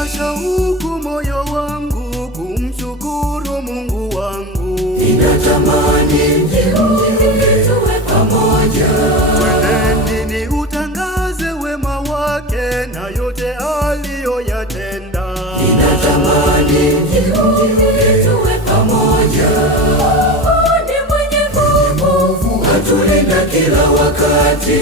Una shauku moyo wangu kumshukuru Mungu wangu. Ninatamani mjiunge tuwe pamoja. Twendeni utangaze wema wake na yote aliyoyatenda. Ninatamani mjiunge tuwe pamoja. Ni mwenye nguvu, atulinda kila wakati.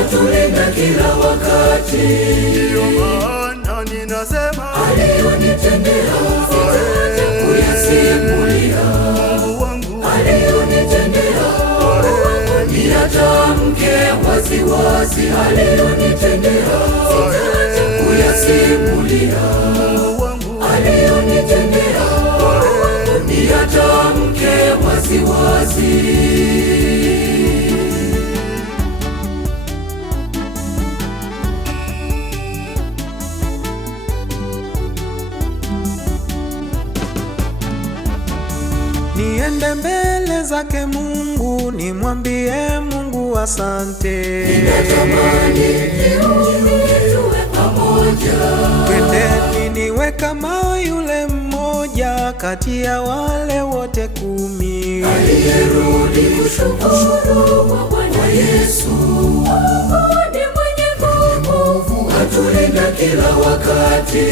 Atulinda kila wakati. Ndiyo maana ninasema aliyonitendea sitaacha kuyasimulia. Mungu wangu aliyonitendea, niyatamke waziwazi. Aliyonitendea sitaacha kuyasimulia. Mungu wangu aliyonitendea, niyatamke waziwazi. Niende mbele zake Mungu, nimwambie Mungu asante. Ninatamani tuwe pamoja. Twendeni niwe kama yule mmoja kati ya wale wote 10 aliyerudi kushukuru kwa Bwana Yesu. Ni mwenye nguvu, atulinda kila wakati.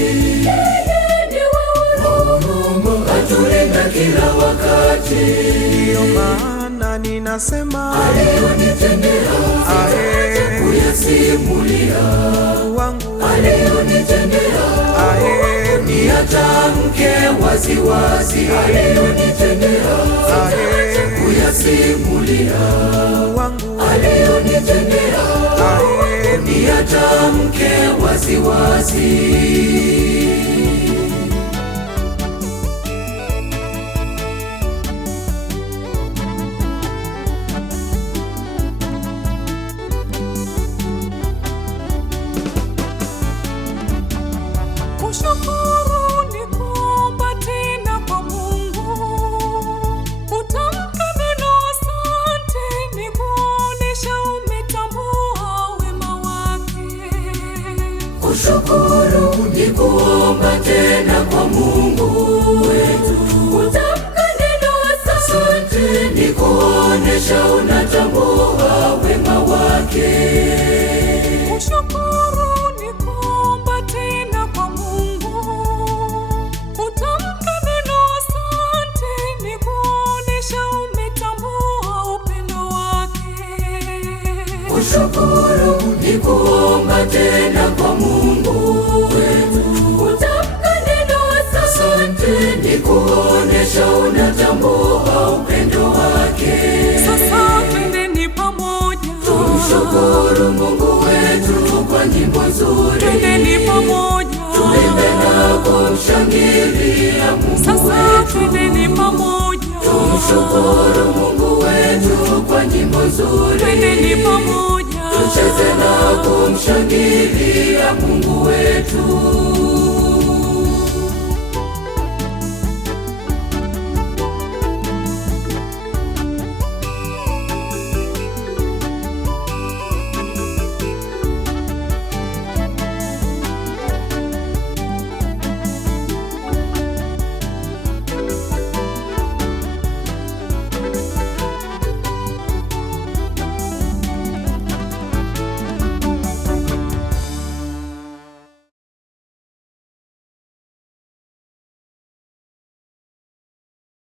Atulinda kila wakati. Ndiyo maana ninasema aliyonitendea sitaacha kuyasimulia. Mungu wangu aliyonitendea, niyatamke waziwazi. Aliyonitendea sitaacha kuyasimulia. Mungu wangu aliyonitendea, niyatamke waziwazi. Kushukuru ni kuomba tena kwa Mungu. Kutamka neno asante ni kuonesha umetambua wema wake. Kushukuru ni kuomba tena kwa Mungu wetu. Kutamka neno asante ni kuonesha unatambua wema wake. Kushukuru ni kuomba tena kwa Mungu. Kutamka neno asante ni kuonesha umetambua upendo wake. Kushukuru ni kuomba tena kwa Mungu wetu. Kutamka neno asante ni kuonesha unatambua upendo wake. Sasa twendeni pamoja, tumshukuru Mungu wetu kwa nyimbo nzuri. twendeni pamoja, tuimbe na kumshangilia Mungu sasa wetu. twendeni pamoja, Tumshukuru Mungu wetu kwa nyimbo nzuri. twendeni pamoja, tucheze na kumshangilia Mungu wetu.